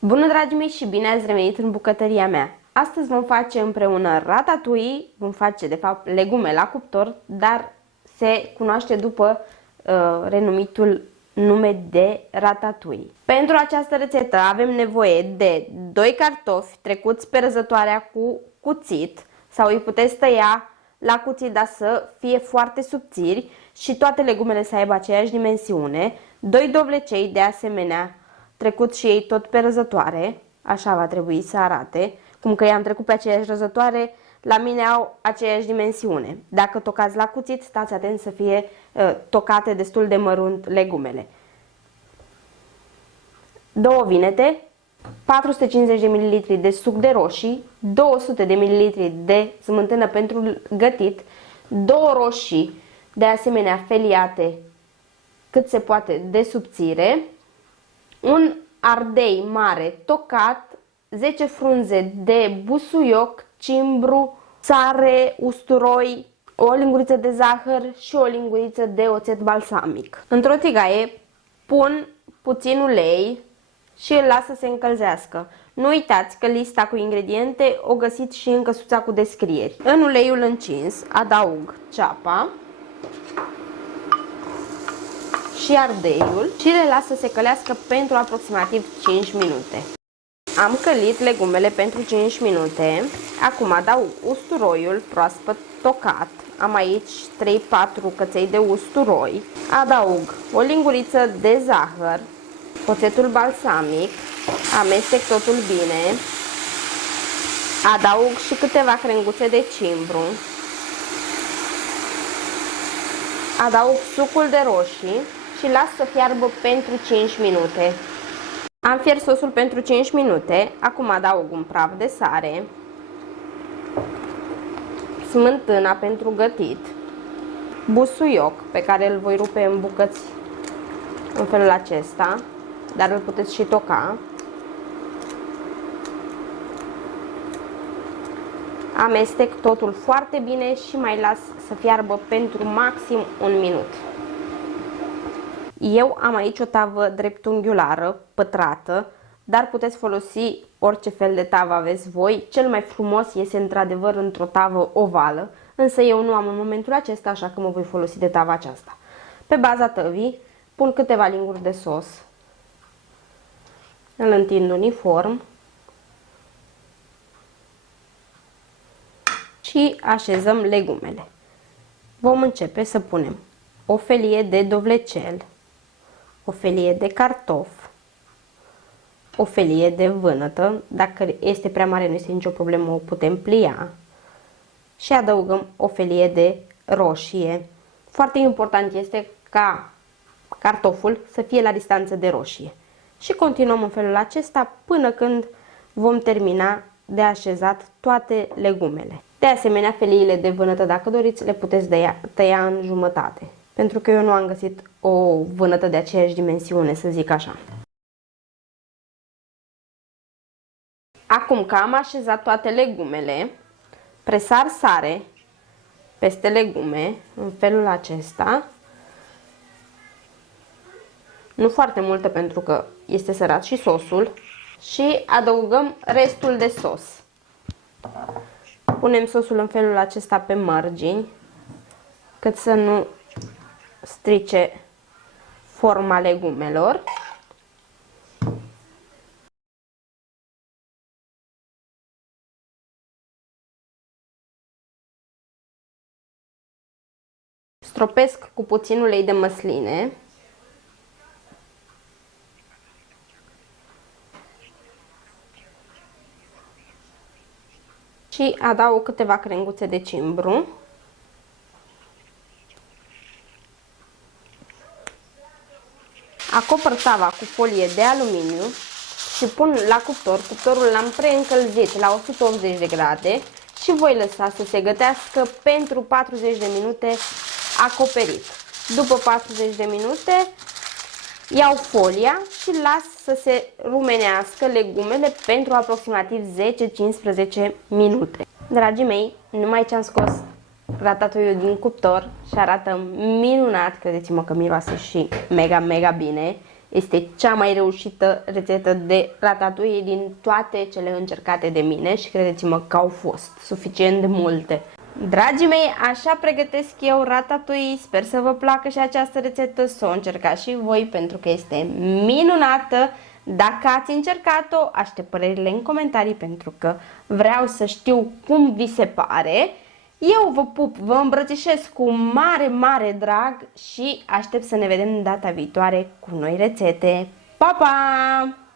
Bună, dragii mei, și bine ați revenit în bucătăria mea! Astăzi vom face împreună ratatouille, vom face de fapt legume la cuptor, dar se cunoaște după renumitul nume de ratatouille. Pentru această rețetă avem nevoie de 2 cartofi trecuți pe răzătoarea cu cuțit sau îi puteți tăia la cuțit, dar să fie foarte subțiri și toate legumele să aibă aceeași dimensiune, 2 dovlecei de asemenea trecuți și ei tot pe răzătoare, așa va trebui să arate, cum că i-am trecut pe aceeași răzătoare, la mine au aceeași dimensiune. Dacă tocați la cuțit, stați atenți să fie tocate destul de mărunt legumele. 2 vinete, 450 de ml de suc de roșii, 200 de ml de smântână pentru gătit, 2 roșii de asemenea feliate cât se poate de subțire, un ardei mare tocat, 10 frunze de busuioc, cimbru, sare, usturoi, o linguriță de zahăr și o linguriță de oțet balsamic. Într-o tigaie pun puțin ulei și îl las să se încălzească. Nu uitați că lista cu ingrediente o găsiți și în căsuța cu descrieri. În uleiul încins adaug ceapa și ardeiul și le las să se călească pentru aproximativ 5 minute. Am călit legumele pentru 5 minute. Acum adaug usturoiul proaspăt tocat. Am aici 3-4 căței de usturoi. Adaug o linguriță de zahăr, oțetul balsamic, amestec totul bine. Adaug și câteva crenguțe de cimbru. Adaug sucul de roșii și las să fiarbă pentru 5 minute. Am fiert sosul pentru 5 minute, acum adaug un praf de sare, smântâna pentru gătit, busuioc pe care îl voi rupe în bucăți în felul acesta, dar îl puteți și toca. Amestec totul foarte bine și mai las să fiarbă pentru maxim 1 minut. Eu am aici o tavă dreptunghiulară, pătrată, dar puteți folosi orice fel de tavă aveți voi. Cel mai frumos iese într-adevăr într-o tavă ovală, însă eu nu am în momentul acesta, așa că mă voi folosi de tava aceasta. Pe baza tăvii pun câteva linguri de sos, îl întind uniform și așezăm legumele. Vom începe să punem o felie de dovlecel, o felie de cartof, o felie de vânătă, dacă este prea mare nu este nicio problemă, o putem plia, și adăugăm o felie de roșie. Foarte important este ca cartoful să fie la distanță de roșie. Și continuăm în felul acesta până când vom termina de așezat toate legumele. De asemenea, feliile de vânătă, dacă doriți, le puteți tăia în jumătate, pentru că eu nu am găsit o vânătă de aceeași dimensiune, să zic așa. Acum că am așezat toate legumele, presar sare peste legume, în felul acesta. Nu foarte multă pentru că este sărat și sosul. Și adăugăm restul de sos. Punem sosul în felul acesta pe margini, cât să nu strice forma legumelor. Stropesc cu puțin ulei de măsline. Și adaug câteva crenguțe de cimbru. Acopăr tava cu folie de aluminiu și pun la cuptor. Cuptorul l-am preîncălzit la 180 de grade și voi lăsa să se gătească pentru 40 de minute acoperit. După 40 de minute iau folia și las să se rumenească legumele pentru aproximativ 10-15 minute. Dragii mei, numai ce am scos ratatouille din cuptor și arată minunat, credeți-mă că miroase și mega bine. Este cea mai reușită rețetă de ratatouille din toate cele încercate de mine și credeți-mă că au fost suficient de multe. Dragii mei, așa pregătesc eu ratatouille, sper să vă placă și această rețetă, să o încercați și voi pentru că este minunată. Dacă ați încercat-o, aștept părerile în comentarii pentru că vreau să știu cum vi se pare. Eu vă pup, vă îmbrățișez cu mare, mare drag și aștept să ne vedem data viitoare cu noi rețete. Pa, pa!